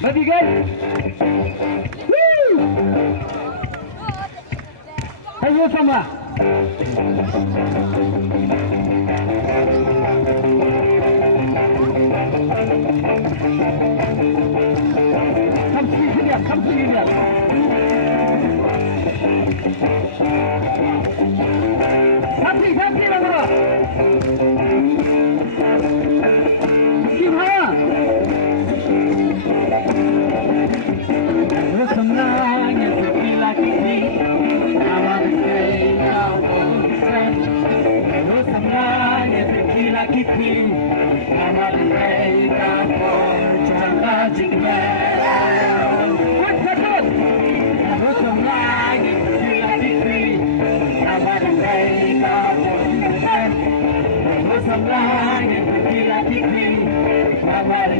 Lagi guys. Ayo sama. Come sini. Sampai lah. Gimana? Sebenarnya laki-laki awal kau bosan. Sebenarnya laki-laki awal kau jangan jengkel. Betul. Sebenarnya laki-laki awal kau bosan. Sebenarnya laki-laki awal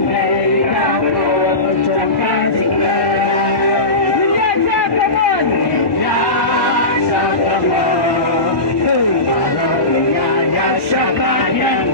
kau jangan jengkel. Siapa yang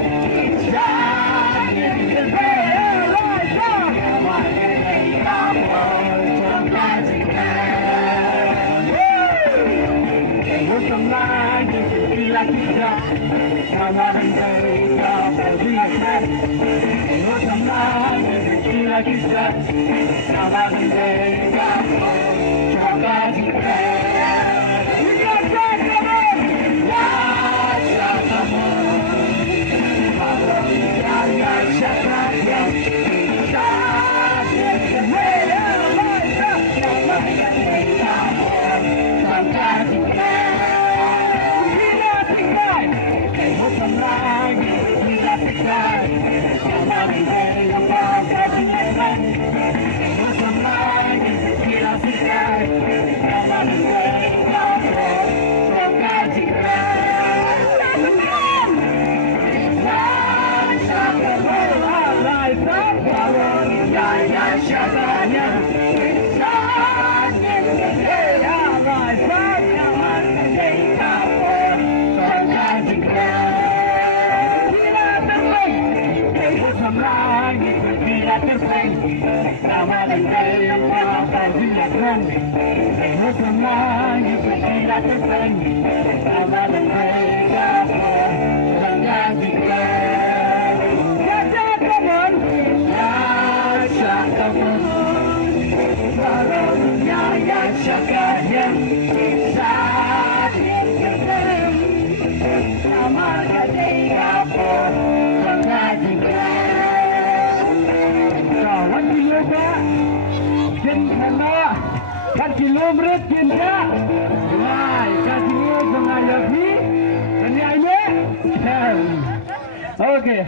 Kan kilometer kinja, mai kasih sengaja pi, ini. Oke,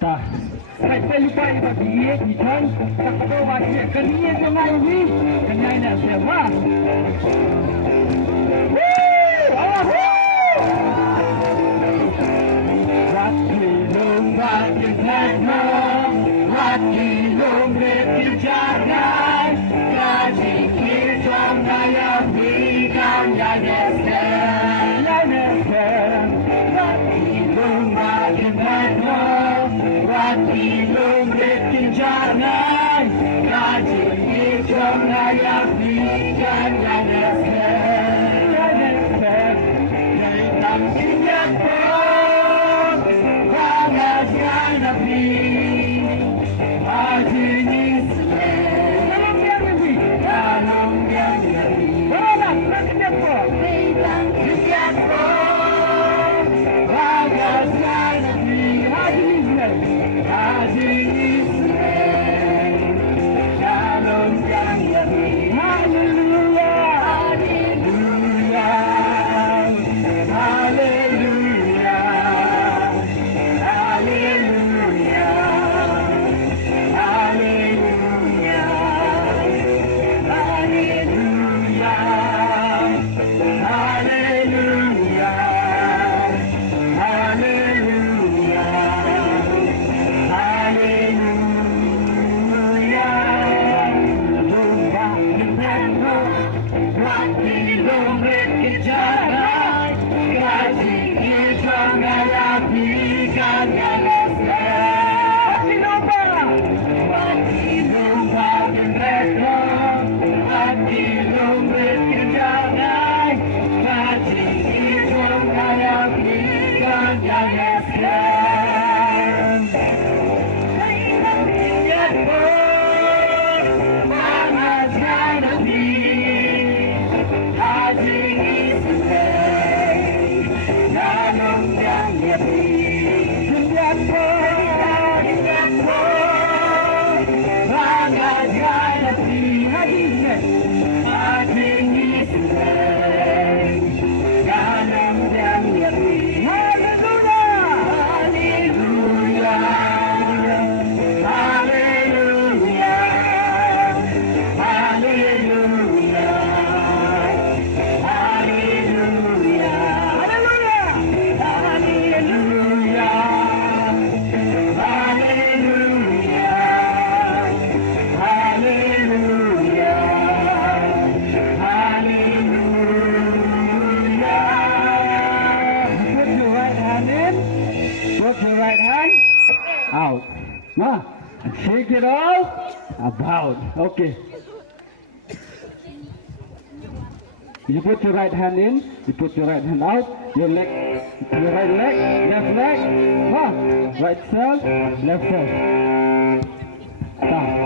tah. Saya lupa ini dia ikan, tak tahu wajib kerja sengaja pi, kerja ini siapa? Lagi lomba kita, lagi lomba kita. Out. Nah, shake it all about. Okay. You put your right hand in, you put your right hand out, your leg, your right leg, left leg, right cell, left cell. Down.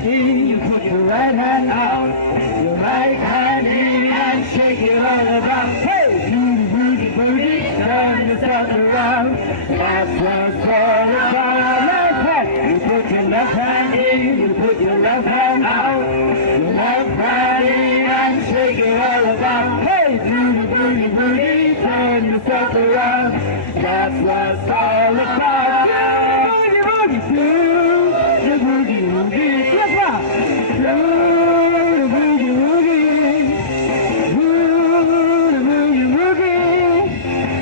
left in, you put your right hand out, your right hand in and shake it all about. Hey, booty, booty, booty, turn yourself around. That's what it's all about. Left hand, you put your left hand in, you put your left hand out, your left hand in and shake it all about. Hey, booty, booty, booty, turn yourself around. That's what it's all about. Booty, booty, booty, the booty, booty, let's rock. The booty, booty, booty, booty, booty.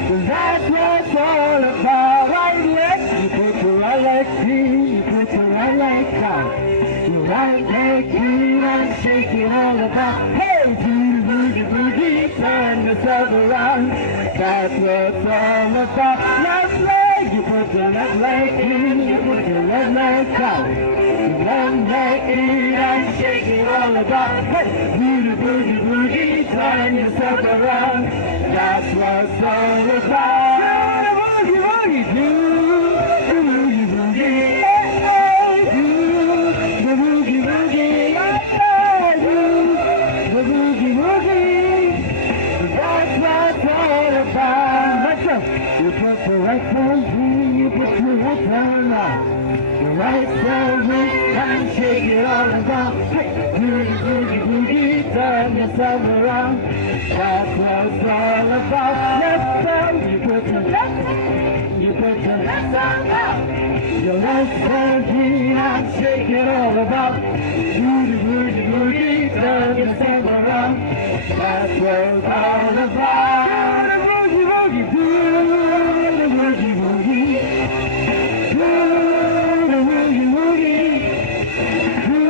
'Cause that's what it's all about. Right leg, you put your right leg in, you put your right leg out, your right leg in and shake it all about. Hey, booty, booty, booty, turn yourself around. That's what it's all about. Left leg, you put your left leg in, you put your left leg out, your left leg in and shake it all about. Hey, booty, booty, booty, turn yourself around. That's what it's all about. Do the boogie, boogie, do the boogie, boogie, hey, do the boogie, boogie, hey, do the boogie, boogie. That's what it's all about. Let's go. You put the right hand in, you put your right hand out, your right hand in and shake it all about. Hey, boogie, boogie, boogie, turn yourself around. That's what it's all about. Left hand, you put your left hand, you put your left hand out, your left hand in and shake it all about. Boogie, boogie, boogie, turn yourself around. That's what it's all about. Do the boogie, boogie, do the boogie, boogie, do the boogie, boogie, do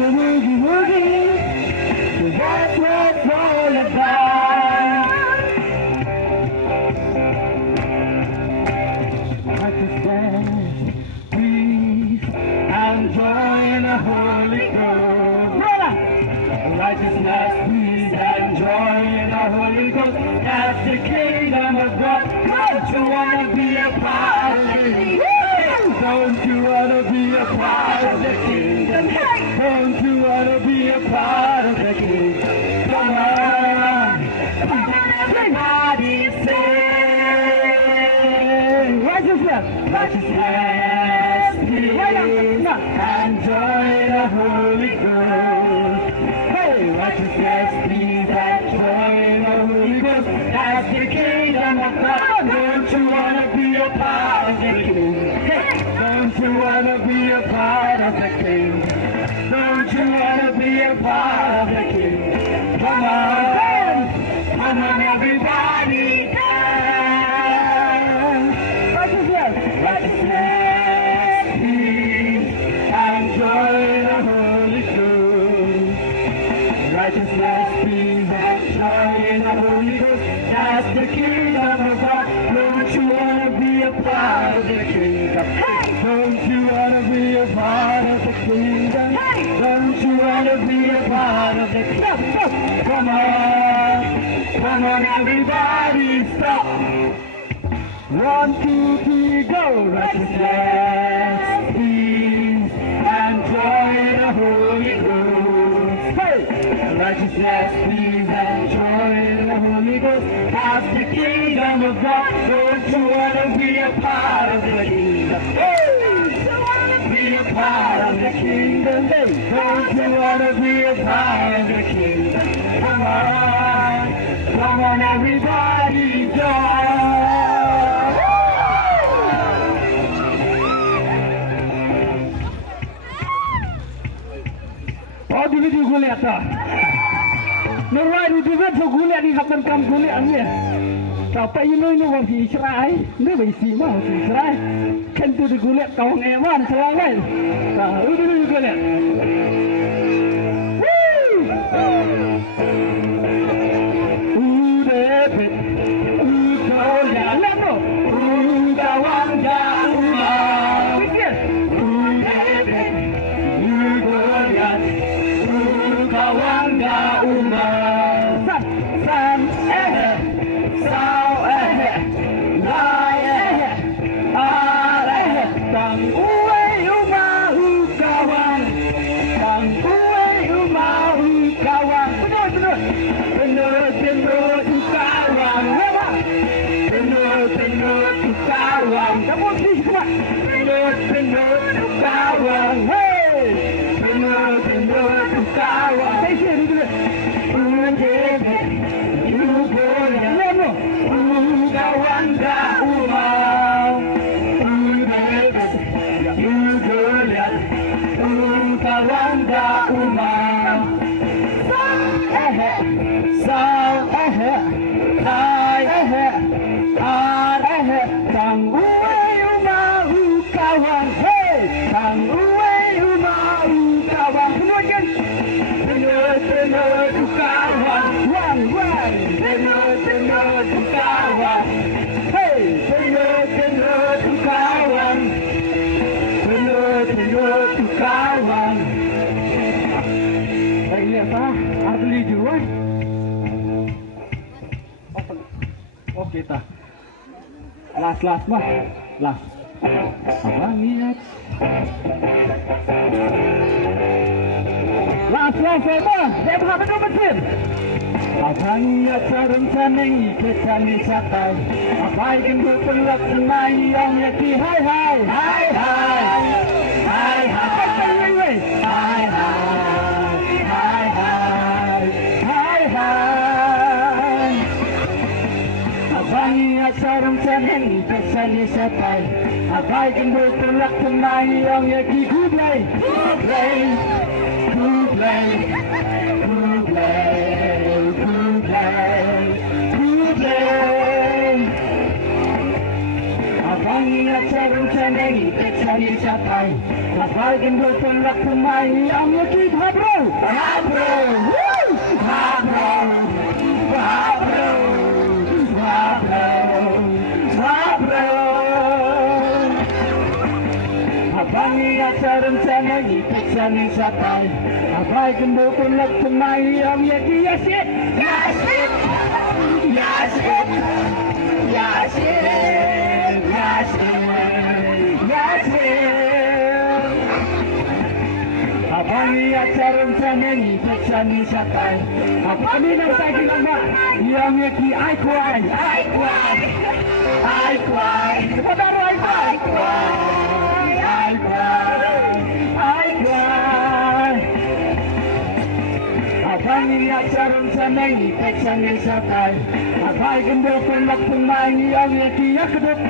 the boogie, boogie. 'Cause that's what it's all about. Righteousness, peace, and joy in the Holy Ghost. Brother! Righteousness, peace, and joy in the Holy Ghost. That's the kingdom of God. Don't you want to be a part of the kingdom? Don't you want to be a part of the kingdom? Don't you want to be a part of the kingdom? Come on, everybody say, righteousness, righteousness, peace, and joy in the Holy Ghost. Hey, righteousness, peace, and joy in the Holy Ghost. That's the kingdom of God. Don't you want to be a part of the kingdom? Don't you want to be a part of the kingdom? Don't you want to be a part of the kingdom? Come on, dance! Come on, everybody, dance! Righteousness, righteousness, peace, and joy in the Holy Ghost. Righteousness, peace, and joy in the Holy Ghost. That's the kingdom of God. Don't you want to be a part of the kingdom? Don't you want to be a part of the kingdom? Don't you want to be a part of the kingdom? Come on, everybody, stop. 1, 2, 3, go! Righteousness, peace, and joy in the Holy Ghost. Hey! Righteousness, peace, and joy in the Holy Ghost. That's the kingdom of God. Don't you want to be a part of the kingdom? Hey! Be a part of the kingdom. Hey! Don't you want to be a part of the kingdom? Come on, everybody, join! Oh, dulu gue lihat dah. Normal itu kan so gue lihat di kapan kamu gue lihat ni. Sampai ini masih serai, ini masih masih serai. Kan tu gue lihat kau ngeman selawai. Nah, dulu gue lihat. Udah bet, kau lihat lo. Udah wanda umar. Pikir. Udah bet, kau lihat. Wanda umar. San sao lai tang uwe umahu kawan. kawan da umah sao hai ar kang uwe umah kawan kang uwe umah kawan kemudian benar kawan wan benar kawan benar kawan benar kawan ini apa arti jual oke ta las mah las apa niat las apa saya bukan betul mesin abangnya rencana kita ni satai abai gendut pelak senai yang yaki hai hai abangnya rencana kita ni satai abai gendut pelak senai yang yaki gublay abangnya rencana kita ni satai abai gendut pelak senai yang yaki habro abangnya rencana kita ni satai abai gendut pelak senai yang yaki yasit abangnya rencana kita ni satai abangnya lagi lama yang yaki ai kwai kepada ai abangnya rencana kita ni satai abai gendut pelak senai yang yaki yakduk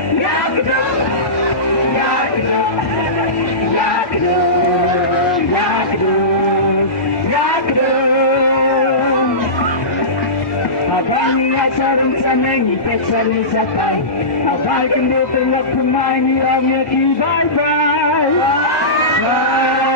abangnya rencana kita ni satai abai gendut pelak senai yang yaki bye